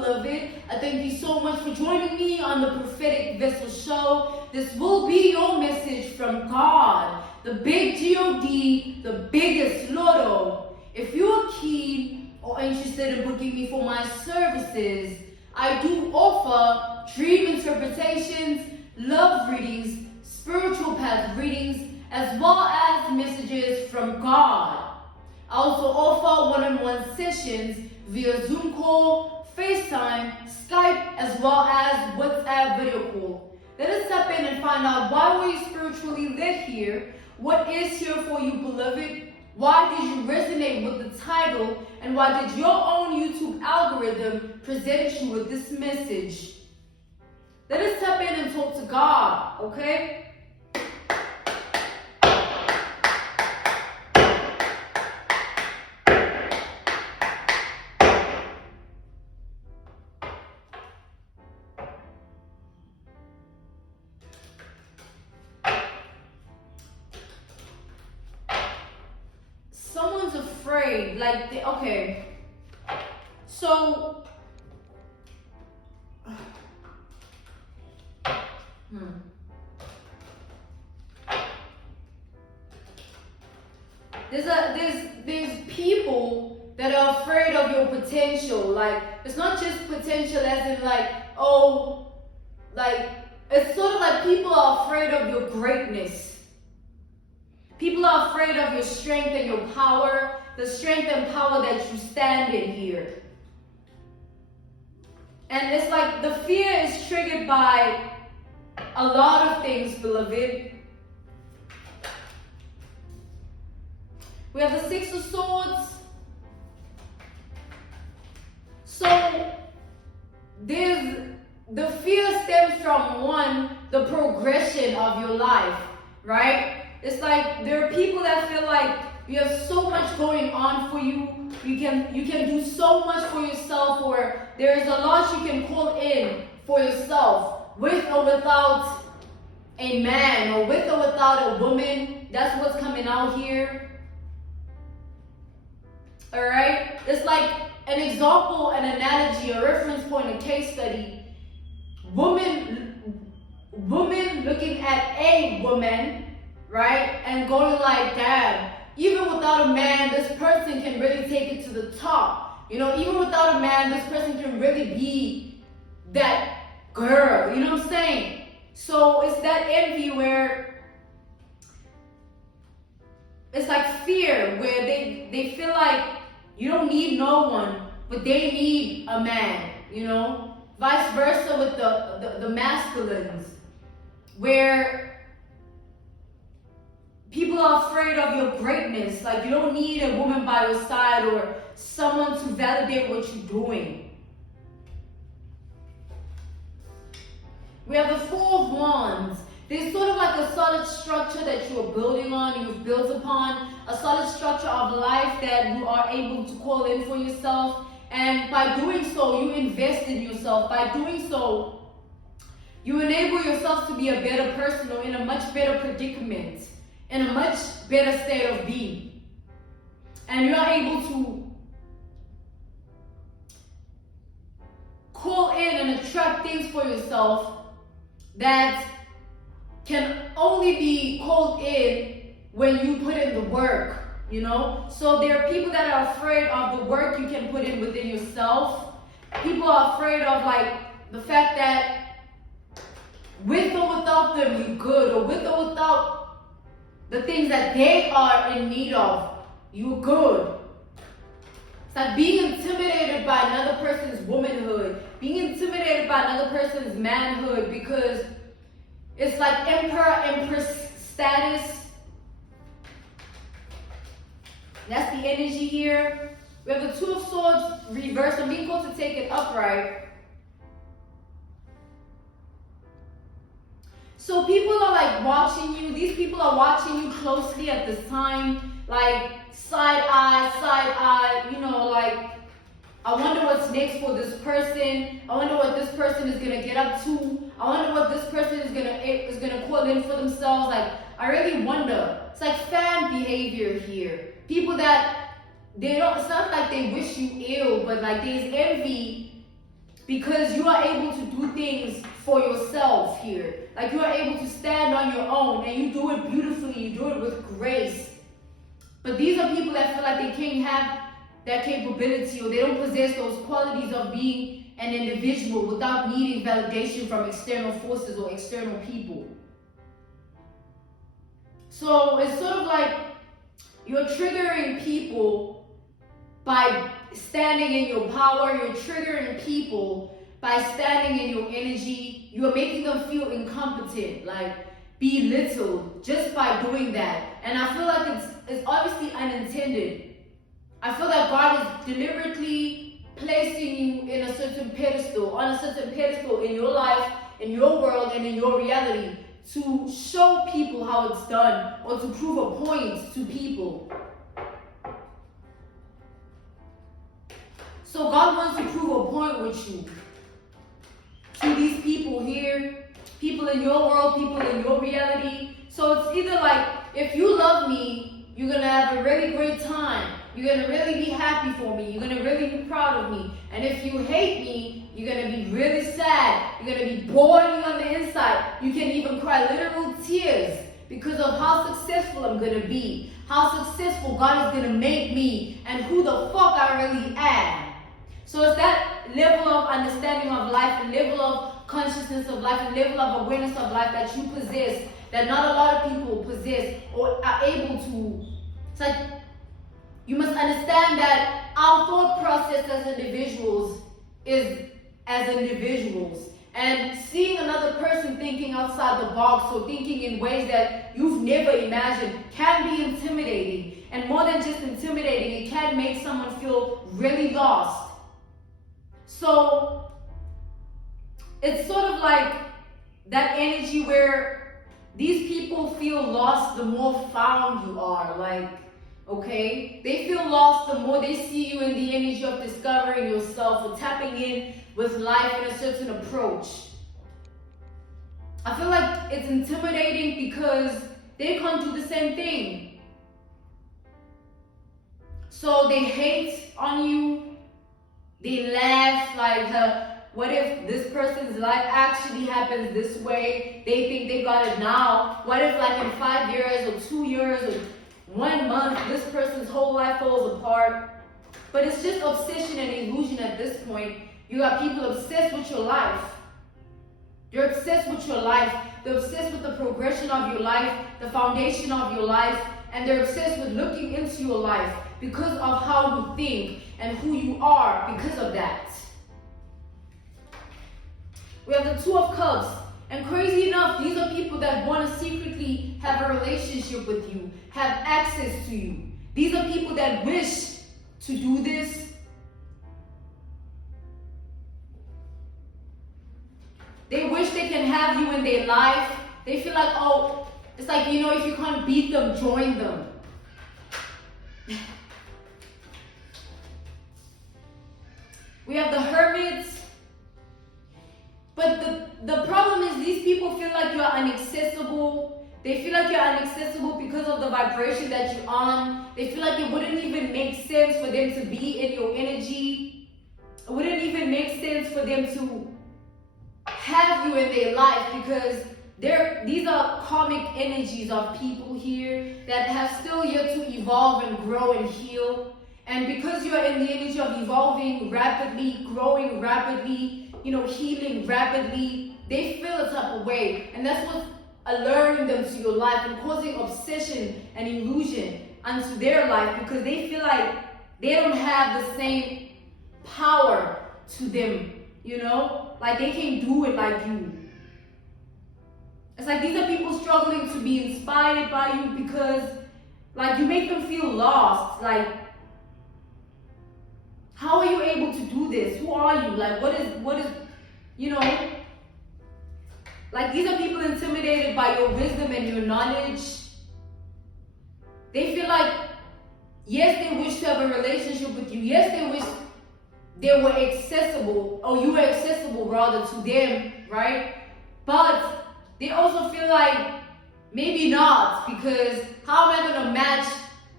beloved. I thank you so much for joining me on the Prophetic Vessel Show. This will be your message from God, the big G-O-D, the biggest Lotto. If you're keen or interested in booking me for my services, I do offer dream interpretations, love readings, spiritual path readings, as well as messages from God. I also offer one-on-one sessions via Zoom call, FaceTime, Skype, as well as WhatsApp video call. Let us step in and find out why were you spiritually led here, what is here for you, beloved, why did you resonate with the title, and why did your own YouTube algorithm present you with this message. Let us step in and talk to God, okay? Someone's afraid, okay, so, there's people that are afraid of your potential. Like, it's not just potential as in it's sort of like people are afraid of your greatness. People are afraid of your strength and your power, the strength and power that you stand in here. And it's like the fear is triggered by a lot of things, beloved. We have the Six of Swords. So the fear stems from, one, the progression of your life, right? It's like there are people that feel like you have so much going on for you. You can do so much for yourself, or there is a lot you can call in for yourself, with or without a man, or with or without a woman. That's what's coming out here. Alright? It's like an example, an analogy, a reference point, a case study. Woman looking at a woman, right? And going like, damn, even without a man, this person can really take it to the top. You know, even without a man, this person can really be that girl. You know what I'm saying? So it's that envy where it's like fear, where they feel like you don't need no one, but they need a man, you know? Vice versa with the masculines, where people are afraid of your greatness. Like, you don't need a woman by your side or someone to validate what you're doing. We have the Four of Wands. There's sort of like a solid structure that you are building on, you've built upon, a solid structure of life that you are able to call in for yourself. And by doing so, you invest in yourself. By doing so, you enable yourself to be a better person, or in a much better predicament, in a much better state of being. And you are able to call in and attract things for yourself that can only be called in when you put in the work, you know? So there are people that are afraid of the work you can put in within yourself. People are afraid of the fact that with or without them you're good, or with or without the things that they are in need of, you're good. It's like being intimidated by another person's womanhood, being intimidated by another person's manhood, because it's like emperor, empress status. That's the energy here. We have the Two of Swords reversed. I'm being called to take it upright. So people are watching you. These people are watching you closely at this time. Like side eye, you know, I wonder what's next for this person. I wonder what this person is gonna get up to. I wonder what this person is gonna call in for themselves. I really wonder. It's like fan behavior here. People that it's not like they wish you ill, but there's envy because you are able to do things for yourself here. Like you are able to stand on your own and you do it beautifully, you do it with grace. But these are people that feel like they can't have that capability, or they don't possess those qualities of being an individual without needing validation from external forces or external people. So it's sort of like you're triggering people by standing in your power. You're triggering people by standing in your energy. You're making them feel incompetent, like belittled, just by doing that. And I feel like it's obviously unintended. I feel that God is deliberately placing you in a certain pedestal, on a certain pedestal in your life, in your world, and in your reality, to show people how it's done, or to prove a point to people. So God wants to prove a point with you, to these people here, people in your world, people in your reality. So it's either like, if you love me, you're going to have a really great time. You're going to really be happy for me. You're going to really be proud of me. And if you hate me, you're going to be really sad. You're going to be boiling on the inside. You can even cry literal tears because of how successful I'm going to be, how successful God is going to make me, and who the fuck I really am. So it's that level of understanding of life, and level of consciousness of life, and level of awareness of life that you possess, that not a lot of people possess or are able to. It's like, you must understand that our thought process as individuals is as individuals. And seeing another person thinking outside the box, or thinking in ways that you've never imagined, can be intimidating. And more than just intimidating, it can make someone feel really lost. So it's sort of like that energy where these people feel lost the more found you are. Like, okay? They feel lost the more they see you in the energy of discovering yourself, or tapping in with life in a certain approach. I feel like it's intimidating because they can't do the same thing. So they hate on you. They laugh like, what if this person's life actually happens this way? They think they got it now. What if like in 5 years or 2 years or 1 month, this person's whole life falls apart? But it's just obsession and illusion at this point. You got people obsessed with your life. They're obsessed with your life. They're obsessed with the progression of your life, the foundation of your life, and they're obsessed with looking into your life because of how you think and who you are because of that. We have the Two of Cups. And crazy enough, these are people that want to secretly have a relationship with you, have access to you. These are people that wish to do this. They wish they can have you in their life. They feel like, oh, it's like, you know, if you can't beat them, join them. We have the Hermit. But the problem is, these people feel like you're inaccessible. They feel like you're inaccessible because of the vibration that you're on. They feel like it wouldn't even make sense for them to be in your energy. It wouldn't even make sense for them to have you in their life, because these are karmic energies of people here that have still yet to evolve and grow and heal. And because you're in the energy of evolving rapidly, growing rapidly, you know, healing rapidly, they feel a type of way. And that's what's alluring them to your life and causing obsession and illusion onto their life, because they feel like they don't have the same power to them, you know? Like they can't do it like you. It's like these are people struggling to be inspired by you because, like, you make them feel lost. Like, how are you able to do this? Who are you? Like, what is, you know? Like, these are people intimidated by your wisdom and your knowledge. They feel like, yes, they wish to have a relationship with you. Yes, they wish they were accessible, or you were accessible rather to them, right? But they also feel like maybe not, because how am I going to match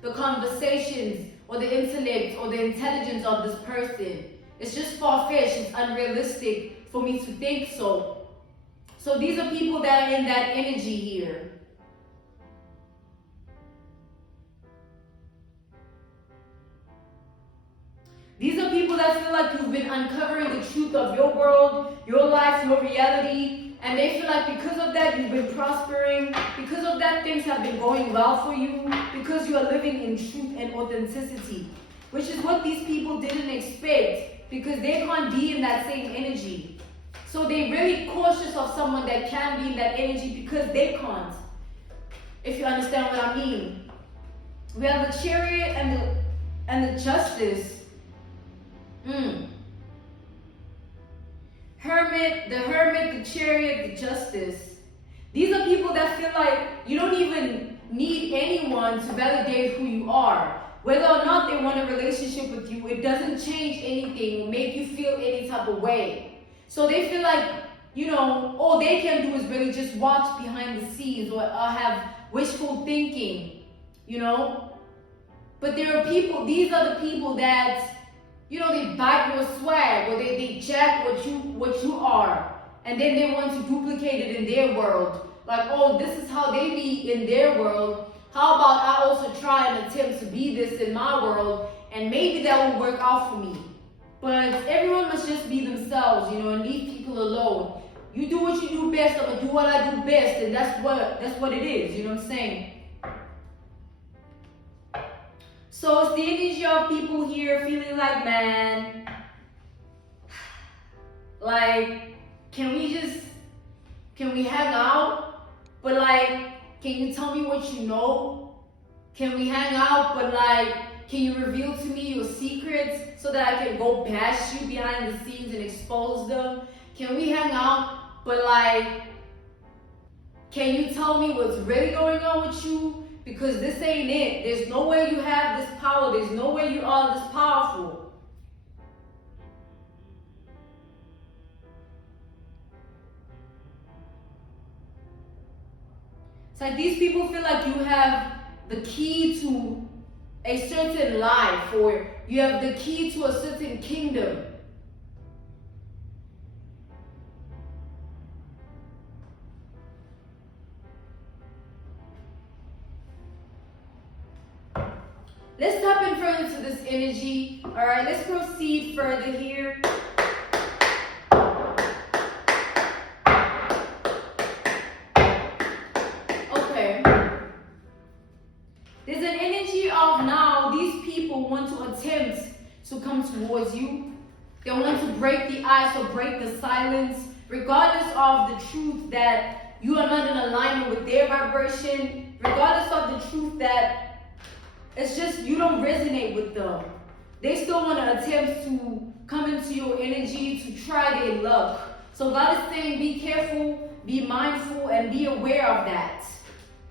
the conversations or the intellect or the intelligence of this person? It's just far-fetched. It's unrealistic for me to think so. So these are people that are in that energy here. These are people that feel like you've been uncovering the truth of your world, your life, your reality, and they feel like because of that you've been prospering, because of that things have been going well for you, because you are living in truth and authenticity, which is what these people didn't expect, because they can't be in that same energy. So they're really cautious of someone that can be in that energy because they can't, if you understand what I mean. We have the Chariot and the Justice. The Hermit, the Chariot, the Justice. These are people that feel like you don't even need anyone to validate who you are. Whether or not they want a relationship with you, it doesn't change anything or make you feel any type of way. So they feel like, all they can do is really just watch behind the scenes or have wishful thinking, But there are people, these are the people that, they bite your swag, or they jack what you are, and then they want to duplicate it in their world. Like, oh, this is how they be in their world. How about I also try and attempt to be this in my world, and maybe that will work out for me. But everyone must just be themselves, and leave people alone. You do what you do best, I'm gonna do what I do best, and that's what it is, you know what I'm saying? So it's the energy of people here feeling like, man, like, can we hang out? But like, can you tell me what you know? Can we hang out? But like, can you reveal to me your secrets so that I can go past you behind the scenes and expose them? Can we hang out? But like, can you tell me what's really going on with you? Because this ain't it. There's no way you have this power. There's no way you are this powerful. It's like these people feel like you have the key to a certain life, or you have the key to a certain kingdom. Let's tap in further to this energy. All right, let's proceed further here. Okay. There's an energy of now these people want to attempt to come towards you. They want to break the ice or break the silence, regardless of the truth that you are not in alignment with their vibration, regardless of the truth that it's just you don't resonate with them. They still want to attempt to come into your energy to try their luck. So God is saying, be careful, be mindful, and be aware of that.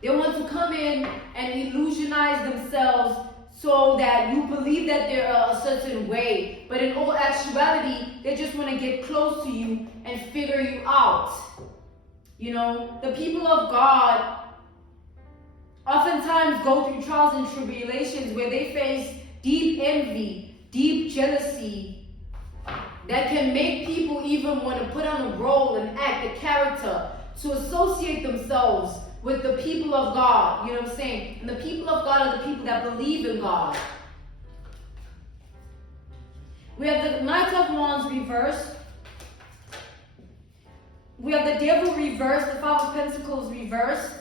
They want to come in and illusionize themselves so that you believe that they're a certain way. But in all actuality, they just want to get close to you and figure you out. The people of God oftentimes go through trials and tribulations where they face deep envy, deep jealousy that can make people even want to put on a role and act a character to associate themselves with the people of God. You know what I'm saying? And the people of God are the people that believe in God. We have the Knight of Wands reversed. We have the Devil reversed, the Five of Pentacles reversed.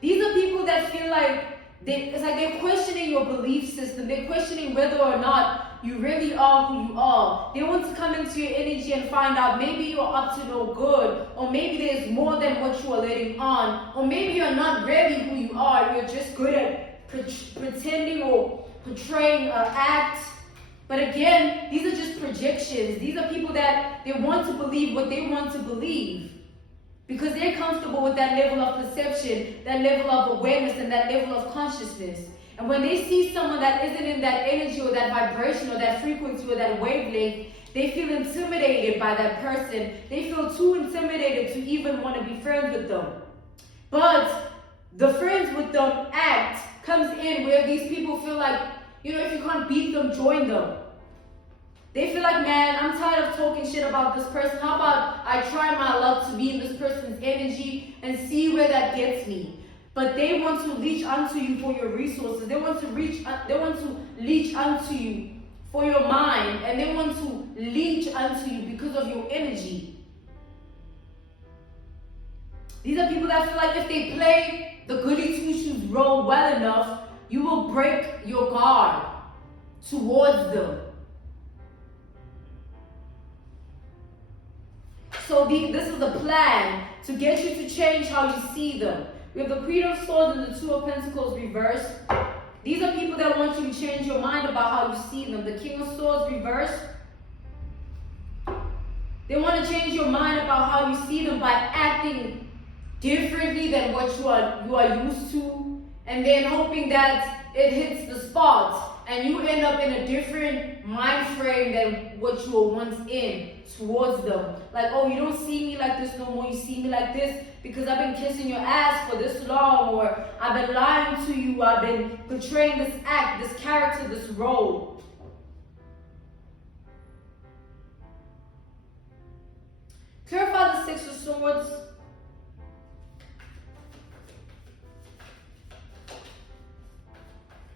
These are people that feel like it's like they're questioning your belief system. They're questioning whether or not you really are who you are. They want to come into your energy and find out maybe you're up to no good, or maybe there's more than what you are letting on, or maybe you're not really who you are. You're just good at pretending or portraying an act. But again, these are just projections. These are people that they want to believe what they want to believe, because they're comfortable with that level of perception, that level of awareness, and that level of consciousness. And when they see someone that isn't in that energy or that vibration or that frequency or that wavelength, they feel intimidated by that person. They feel too intimidated to even want to be friends with them. But the friends with them act comes in where these people feel like, if you can't beat them, join them. They feel like, man, I'm tired of talking shit about this person. How about I try my luck to be in this person's energy and see where that gets me? But they want to leech onto you for your resources. They want to leech onto you for your mind, and they want to leech onto you because of your energy. These are people that feel like if they play the goody two-shoes role well enough, you will break your guard towards them. So this is the plan to get you to change how you see them. We have the Queen of Swords and the Two of Pentacles reversed. These are people that want you to change your mind about how you see them. The King of Swords reversed. They want to change your mind about how you see them by acting differently than what you are used to, and then hoping that it hits the spot and you end up in a different mind frame than what you were once in towards them. Like, oh, you don't see me like this no more, you see me like this because I've been kissing your ass for this long, or I've been lying to you, I've been portraying this act, this character, this role. Clarify the Six of Swords.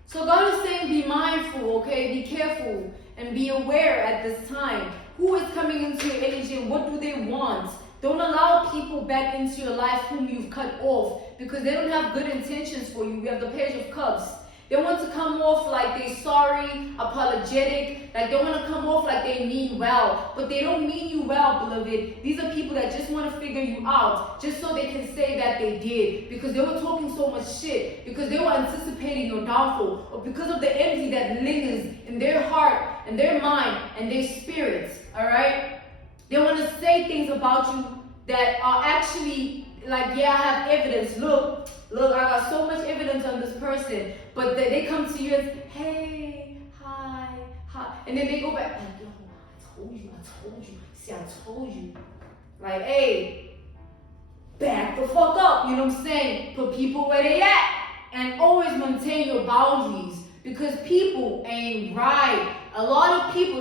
So God is saying be mindful, okay? Be careful and be aware at this time. Who is coming into your energy and what do they want? Don't allow people back into your life whom you've cut off because they don't have good intentions for you. We have the Page of Cups. They want to come off like they're sorry, apologetic, like they want to come off like they mean well. But they don't mean you well, beloved. These are people that just want to figure you out just so they can say that they did. Because they were talking so much shit. Because they were anticipating your downfall. Or because of the envy that lingers in their heart, and their mind, and their spirits. Alright? They want to say things about you that are actually like, yeah, I have evidence. Look, I got so much evidence on this person. But they come to you and say, hey, hi. And then they go back, like, yo, I told you. See, I told you. Like, hey, back the fuck up. You know what I'm saying? Put people where they at. And always maintain your boundaries. Because people ain't right. A lot of people,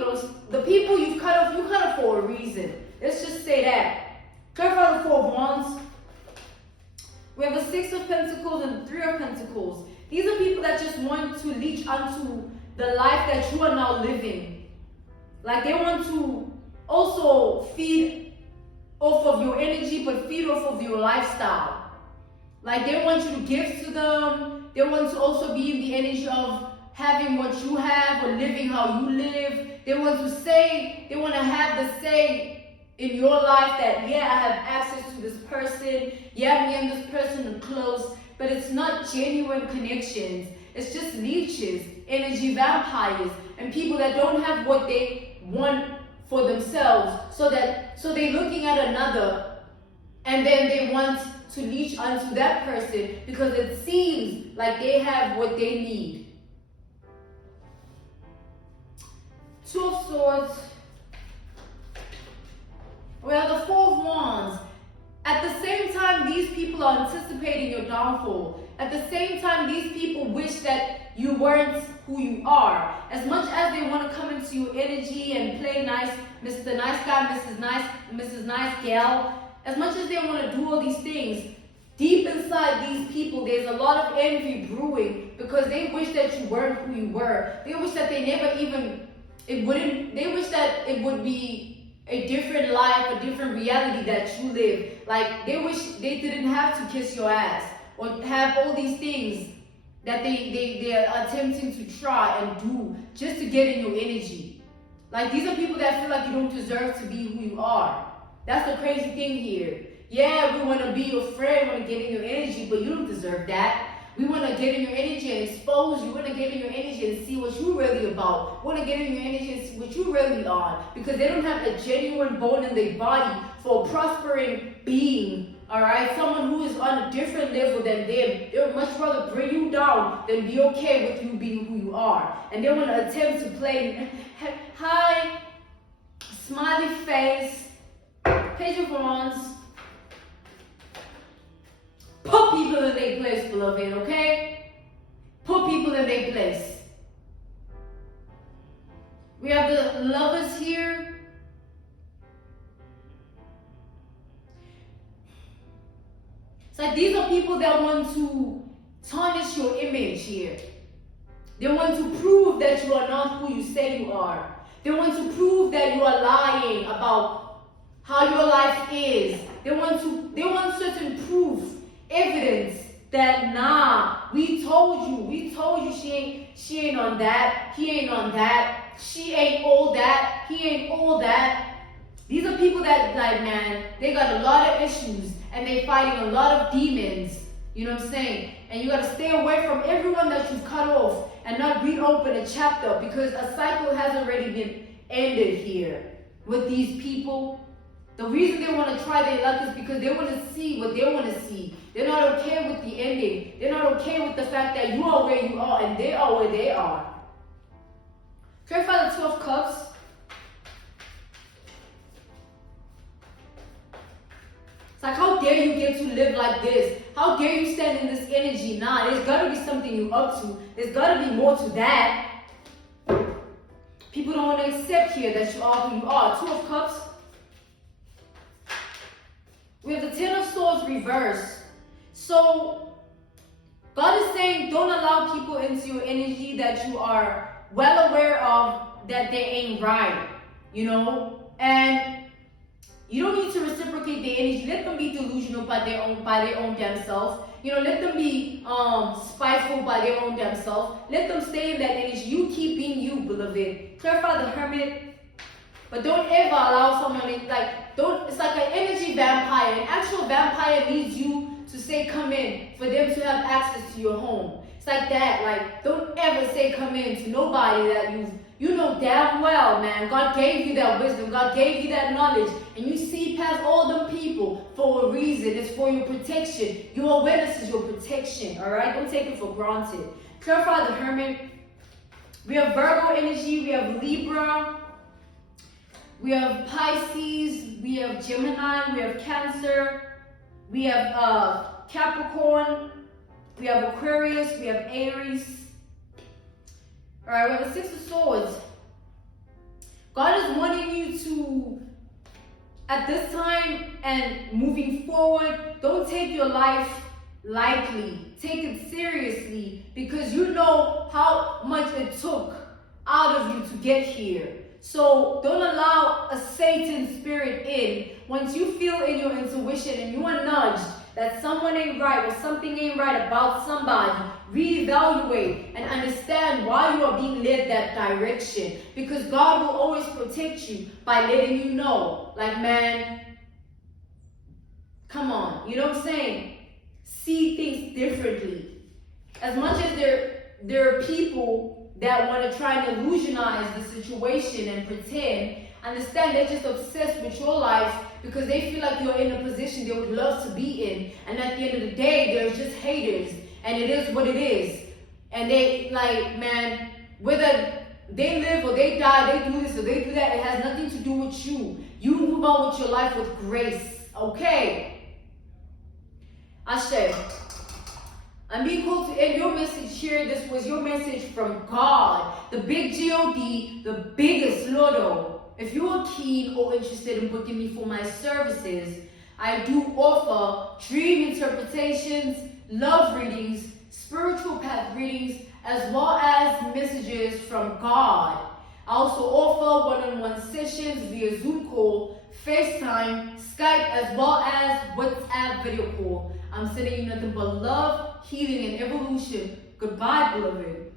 the people you cut off for a reason. Let's just say that. Clarify the Four of Wands. We have the Six of Pentacles and the Three of Pentacles. These are people that just want to leech onto the life that you are now living. Like they want to also feed off of your energy, but feed off of your lifestyle. Like they want you to give to them. They want to also be in the energy of having what you have or living how you live. They want to have the say in your life that, yeah, I have access to this person. Yeah, me and this person are close. But it's not genuine connections. It's just leeches, energy vampires, and people that don't have what they want for themselves. So they're looking at another, and then they want to leech onto that person because it seems like they have what they need. Two of Swords. Well, the Four of Wands. At the same time, these people are anticipating your downfall. At the same time, these people wish that you weren't who you are. As much as they want to come into your energy and play nice, Mr. Nice Guy, Mrs. Nice Gal, as much as they want to do all these things, deep inside these people, there's a lot of envy brewing because they wish that you weren't who you were. They wish that they wish that it would be a different life, a different reality that you live. Like, they wish they didn't have to kiss your ass or have all these things that they're attempting to try and do just to get in your energy. Like, these are people that feel like you don't deserve to be who you are. That's the crazy thing here. Yeah, we want to be your friend, we want to get in your energy, but you don't deserve that. We want to get in your energy and expose you. We want to get in your energy and see what you're really about. We want to get in your energy and see what you really are. Because they don't have a genuine bone in their body for a prospering being. Alright? Someone who is on a different level than them. They would much rather bring you down than be okay with you being who you are. And they want to attempt to play, hi, smiley face, Page of Wands. Put people in their place, beloved, okay? Put people in their place. We have the Lovers here. It's like these are people that want to tarnish your image here. They want to prove that you are not who you say you are. They want to prove that you are lying about how your life is. They want certain proof, evidence that we told you she ain't on that, he ain't on that, she ain't all that, he ain't all that. These are people that, like, man, they got a lot of issues and they fighting a lot of demons. You know what I'm saying? And you gotta stay away from everyone that you've cut off and not reopen a chapter, because a cycle has already been ended here with these people. The reason they want to try their luck is because they want to see what they want to see. They're not okay with the ending. They're not okay with the fact that you are where you are and they are where they are. Clarify the 12 cups. It's like, how dare you get to live like this? How dare you stand in this energy? Nah, there's got to be something you up to. There's got to be more to that. People don't want to accept here that you are who you are. 2 of Cups. We have the 10 of Swords reversed. So, God is saying, don't allow people into your energy that you are well aware of that they ain't right. You know? And you don't need to reciprocate their energy. Let them be delusional by their own damn self. You know, let them be spiteful by their own damn self. Let them stay in that energy. You keep being you, beloved. Clarify the Hermit. But don't ever allow someone, it's like an energy vampire. An actual vampire needs you to say come in for them to have access to your home. It's like that. Like, don't ever say come in to nobody that you know damn well, man. God gave you that wisdom. God gave you that knowledge. And you see past all them people for a reason. It's for your protection. Your awareness is your protection, all right? Don't take it for granted. Clarify the Hermit. We have Virgo energy. We have Libra. We have Pisces. We have Gemini. We have Cancer. We have Capricorn. We have Aquarius. We have Aries. All right, we have the 6 of Swords. God is wanting you to, at this time and moving forward, don't take your life lightly. Take it seriously, because you know how much it took out of you to get here. So don't allow a Satan spirit in. Once you feel in your intuition and you are nudged that someone ain't right or something ain't right about somebody, reevaluate and understand why you are being led that direction. Because God will always protect you by letting you know, like, man, come on, you know what I'm saying? See things differently. As much as there are people that want to try and illusionize the situation and pretend, understand they're just obsessed with your life because they feel like you're in a position they would love to be in. And at the end of the day, they're just haters. And it is what it is. And they, like, man, whether they live or they die, they do this or they do that, it has nothing to do with you. You move on with your life with grace, okay? Ashe. I'm being called to end your message here. This was your message from God, the big God, the biggest Lotto. If you are keen or interested in booking me for my services, I do offer dream interpretations, love readings, spiritual path readings, as well as messages from God. I also offer one-on-one sessions via Zoom call, FaceTime, Skype, as well as WhatsApp video call. I'm sending you nothing but love, healing, and evolution. Goodbye, beloved.